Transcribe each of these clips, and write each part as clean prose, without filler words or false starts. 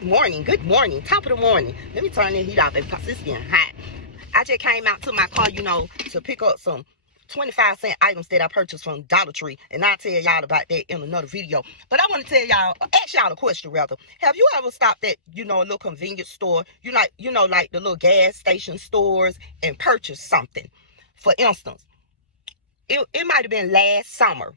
Good morning, top of the morning. Let me turn the heat off because it's getting hot. I just came out to my car, to pick up some 25-cent items that I purchased from Dollar Tree, and I'll tell y'all about that in another video. But I want to ask y'all a question rather. Have you ever stopped at, a little convenience store, like the little gas station stores, and purchased something? For instance, it might have been last summer.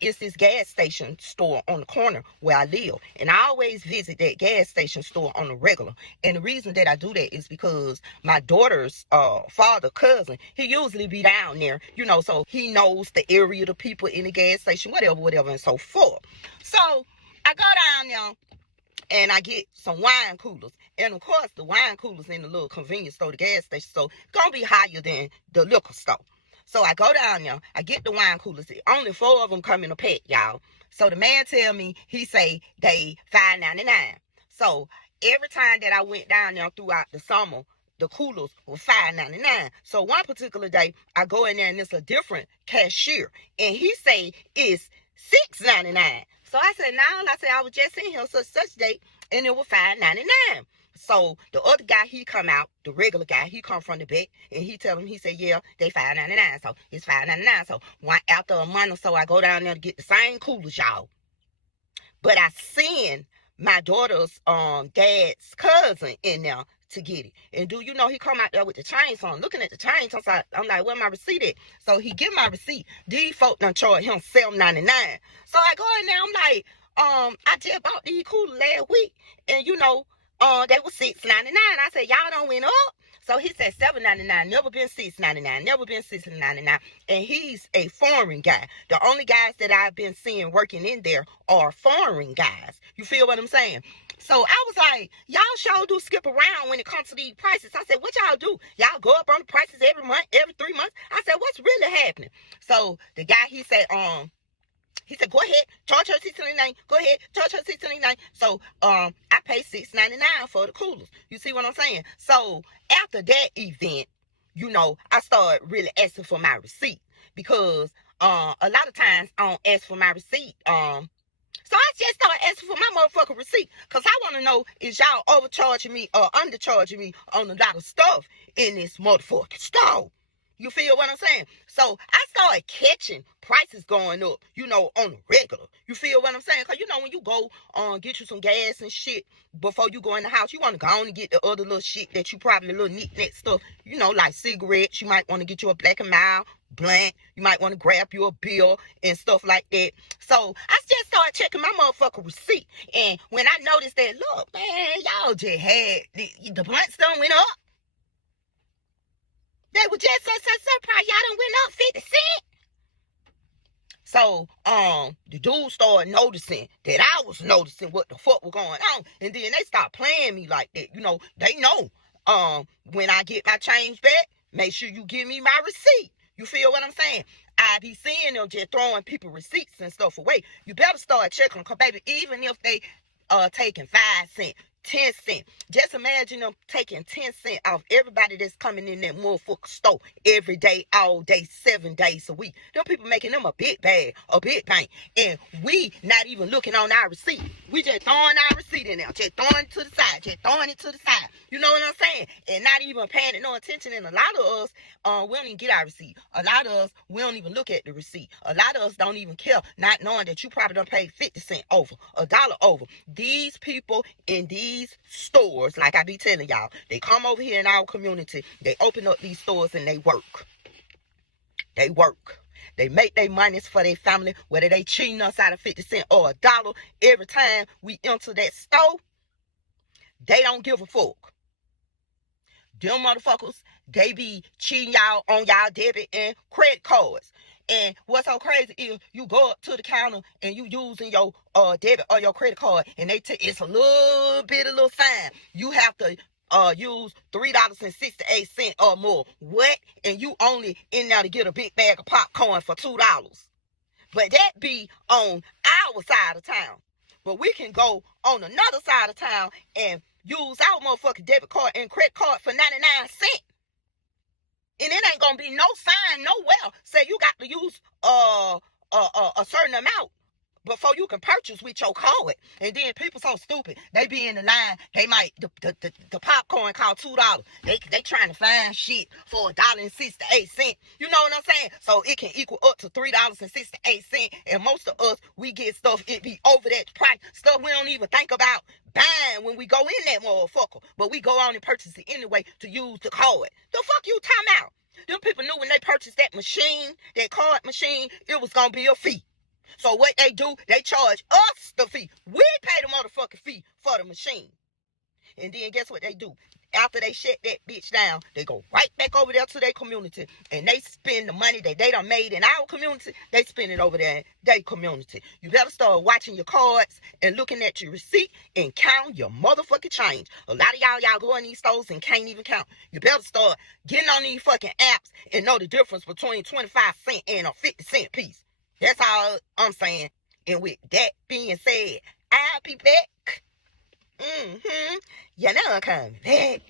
It's this gas station store on the corner where I live, and I always visit that gas station store on the regular. And the reason that I do that is because my daughter's father, cousin, he usually be down there, so he knows the area, the people in the gas station, whatever, and so forth. So I go down there and I get some wine coolers. And of course, the wine coolers in the little convenience store, the gas station store, gonna be higher than the liquor store. So I go down there, I get the wine coolers. Only 4 of them come in a pack, y'all. So the man tell me, he say they $5.99. So every time that I went down there throughout the summer, the coolers were $5.99. So one particular day, I go in there and it's a different cashier. And he say it's $6.99. So I said, no, I was just in here such date, and it was $5.99. So the other guy, he come out, the regular guy, he come from the back, and he tell him, he said, yeah, they $5.99. So it's $5.99. So after a month or so, I go down there to get the same coolers, y'all. But I seen my daughter's dad's cousin in there to get it. And he come out there with the chain. So I'm looking at the chain. So I'm like, where my receipt at? So he give my receipt. These folk done charge him $7.99. So I go in there, I'm like, I just bought these coolers last week, and they were $6.99. I said, y'all don't went up. So he said $7.99, never been $6.99, never been $6.99. And he's a foreign guy. The only guys that I've been seeing working in there are foreign guys. You feel what I'm saying? So I was like, y'all sure do skip around when it comes to these prices. I said, what y'all do? Y'all go up on the prices every month, every 3 months? I said, what's really happening? So the guy, he said, go ahead, charge her $6.99. Go ahead, charge her $6.99. So I pay $6.99 for the coolers. You see what I'm saying? So after that event, I started really asking for my receipt, because a lot of times I don't ask for my receipt. So I just started asking for my motherfucking receipt, because I want to know, is y'all overcharging me or undercharging me on a lot of stuff in this motherfucking store? You feel what I'm saying? So I started catching prices going up, on the regular. You feel what I'm saying? Because, when you go get you some gas and shit before you go in the house, you want to go on and get the other little shit that you probably, little knick-knack stuff, like cigarettes. You might want to get you a Black & Mild blunt. You might want to grab you a bill and stuff like that. So I just started checking my motherfucking receipt. And when I noticed that, look, man, y'all just had, the blunts done went up. They were just so surprised y'all done went up 50 cents. So, the dude started noticing that I was noticing what the fuck was going on. And then they stopped playing me like that. They know, when I get my change back, make sure you give me my receipt. You feel what I'm saying? I be seeing them just throwing people receipts and stuff away. You better start checking them, because, baby, even if they taking 5 cents, 10 cents. Just imagine them taking 10 cents off everybody that's coming in that motherfucker store every day, all day, 7 days a week. Them people making them a big bag, a big bank. And we not even looking on our receipt. We just throwing our receipt in there, just throwing it to the side, just throwing it to the side. You know what I'm saying? And not even paying it no attention. And a lot of us, we don't even get our receipt. A lot of us, we don't even look at the receipt. A lot of us don't even care, not knowing that you probably done paid 50 cents over, $1 over. These people in these stores, like I be telling y'all, they come over here in our community, they open up these stores and they work. They make their monies for their family, whether they cheating us out of 50 cents or $1 every time we enter that store. They don't give a fuck. Them motherfuckers, they be cheating y'all on y'all debit and credit cards. And what's so crazy is you go up to the counter and you using your debit or your credit card, and it's a little sign. You have to use $3.68 or more. What? And you only in there to get a big bag of popcorn for $2. But that be on our side of town. But we can go on another side of town and use our motherfucking debit card and credit card for 99 cents. And it ain't gonna be no sign nowhere say you got to use a certain amount before you can purchase with your card. And then people so stupid. They be in the line. They might, the popcorn cost $2. They trying to find shit for $1.68. You know what I'm saying? So it can equal up to $3.68. And most of us, we get stuff, it be over that price. Stuff we don't even think about buying when we go in that motherfucker. But we go on and purchase it anyway to use the card. The fuck you talking about? Them people knew when they purchased that machine, that card machine, it was gonna be a fee. So what they do, they charge us the fee. We pay the motherfucking fee for the machine. And then guess what they do? After they shut that bitch down, they go right back over there to their community and they spend the money that they done made in our community, they spend it over there in their community. You better start watching your cards and looking at your receipt and count your motherfucking change. A lot of y'all go in these stores and can't even count. You better start getting on these fucking apps and know the difference between 25 cents and a 50-cent piece. That's all I'm saying. And with that being said, I'll be back. You know I'm coming back.